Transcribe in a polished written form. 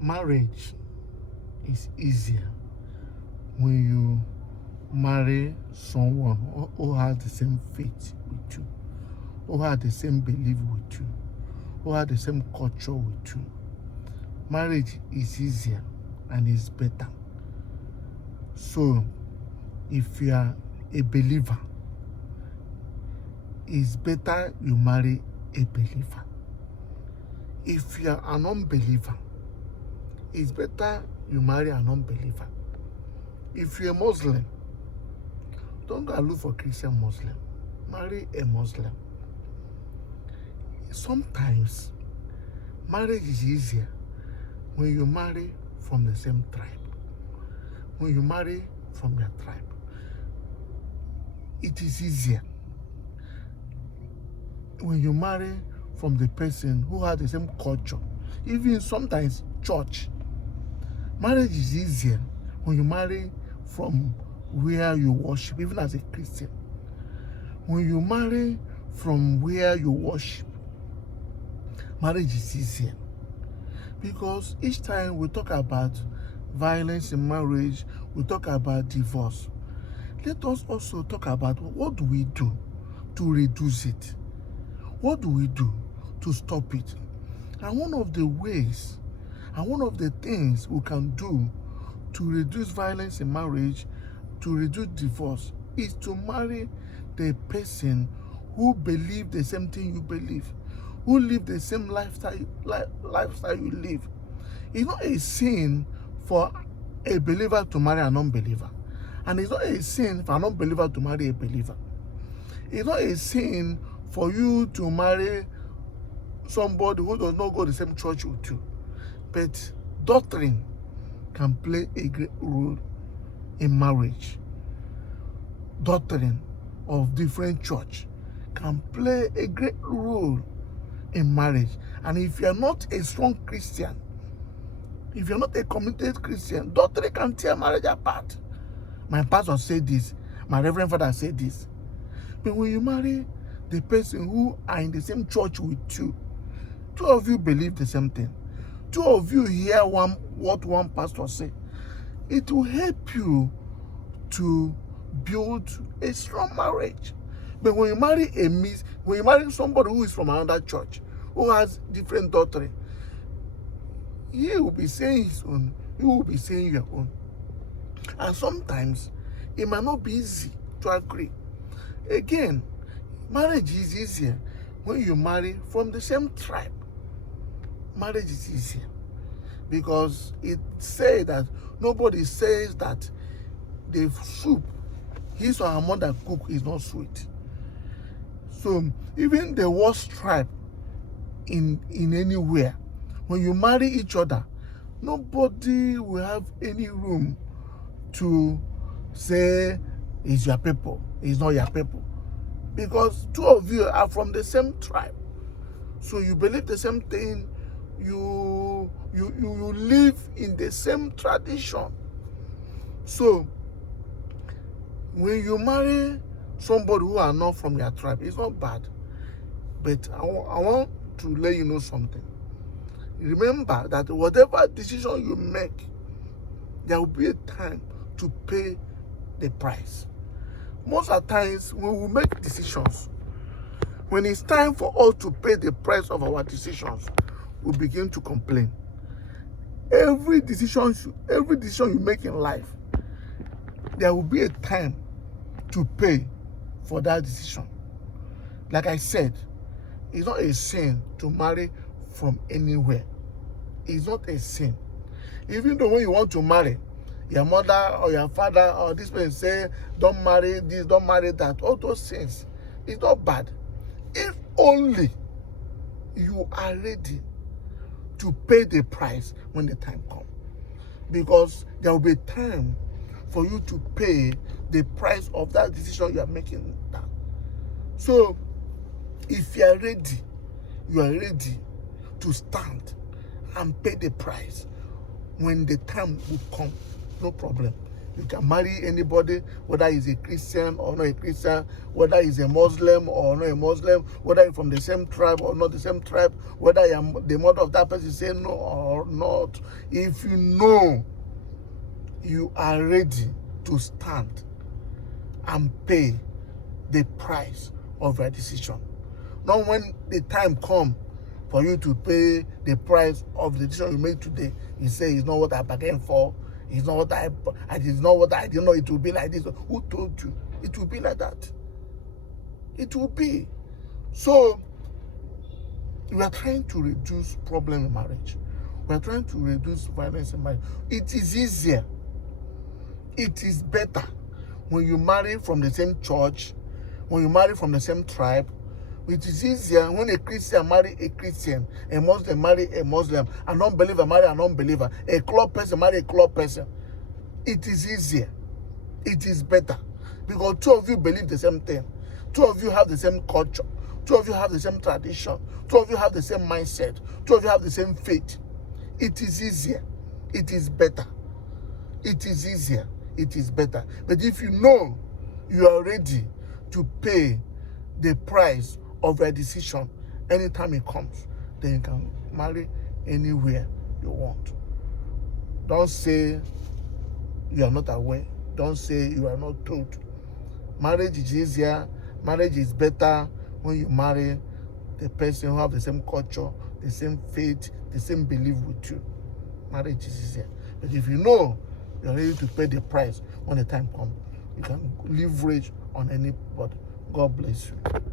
marriage is easier when you marry someone who has the same faith with you, who has the same belief with you, who has the same culture with you. Marriage is easier and is better. So, if you are a believer, it's better you marry a believer. If you are an unbeliever, it's better you marry an unbeliever. If you're a Muslim, don't go and look for Christian Muslim. Marry a Muslim. Sometimes marriage is easier when you marry from the same tribe. When you marry from your tribe, it is easier. When you marry from the person who has the same culture, even sometimes church, marriage is easier when you marry from where you worship, even as a Christian. When you marry from where you worship, marriage is easier. Because each time we talk about violence in marriage, we talk about divorce. Let us also talk about what do we do to reduce it? What do we do to stop it? And one of the ways and one of the things we can do to reduce violence in marriage, to reduce divorce, is to marry the person who believes the same thing you believe, who live the same lifestyle you live. It's not a sin for a believer to marry an unbeliever. And it's not a sin for an unbeliever to marry a believer. It's not a sin for you to marry somebody who does not go to the same church with you. But doctrine can play a great role in marriage. Doctrine of different church can play a great role in marriage. And if you're not a strong Christian, if you're not a committed Christian, doctrine can tear marriage apart. My pastor said this, my reverend father said this. But when you marry the person who are in the same church with you, two of you believe the same thing, two of you hear what one pastor said, it will help you to build a strong marriage. But when you marry somebody who is from another church, who has different doctrine, he will be saying his own, you will be saying your own. And sometimes it might not be easy to agree. Again, marriage is easier when you marry from the same tribe. Marriage is easier because it says that nobody says that the soup his or her mother cook is not sweet. So even the worst tribe in anywhere, when you marry each other, nobody will have any room to say it's your people, it's not your people. Because two of you are from the same tribe. So you believe the same thing, you live in the same tradition. So when you marry somebody who are not from your tribe, it's not bad. But I want to let you know something. Remember that whatever decision you make, there will be a time to pay the price. Most of the times when we make decisions, when it's time for us to pay the price of our decisions, we begin to complain. Every decision you make in life, there will be a time to pay for that decision. Like I said, it's not a sin to marry from anywhere. It's not a sin. Even though when you want to marry, your mother or your father or this person say, don't marry this, don't marry that, all those things, it's not bad. If only you are ready to pay the price when the time comes. Because there will be time for you to pay the price of that decision you are making now. So, if you are ready to stand and pay the price when the time will come, no problem. You can marry anybody, whether he's a Christian or not a Christian, whether he's a Muslim or not a Muslim, whether you're from the same tribe or not the same tribe, whether the mother of that person say no or not. If you know you are ready to stand and pay the price of your decision. Not when the time comes for you to pay the price of the decision you made today, you say it's not what I bargained for, it's not what it's not what I didn't know it will be like this. Who told you it will be like that? It will be. So we are trying to reduce problem in marriage. We are trying to reduce violence in marriage. It is easier. It is better when you marry from the same church, when you marry from the same tribe. It is easier when a Christian marry a Christian, a Muslim marry a Muslim, an unbeliever marry an unbeliever, a club person marry a club person. It is easier. It is better. Because two of you believe the same thing. Two of you have the same culture. Two of you have the same tradition. Two of you have the same mindset. Two of you have the same faith. It is easier. It is better. It is easier. It is better. But if you know you are ready to pay the price of your decision anytime it comes, then you can marry anywhere you want. Don't say you are not aware. Don't say you are not told. Marriage is easier. Marriage is better when you marry the person who have the same culture, the same faith, the same belief with you. Marriage is easier. But if you know you're ready to pay the price when the time comes, you can leverage on anybody. God bless you.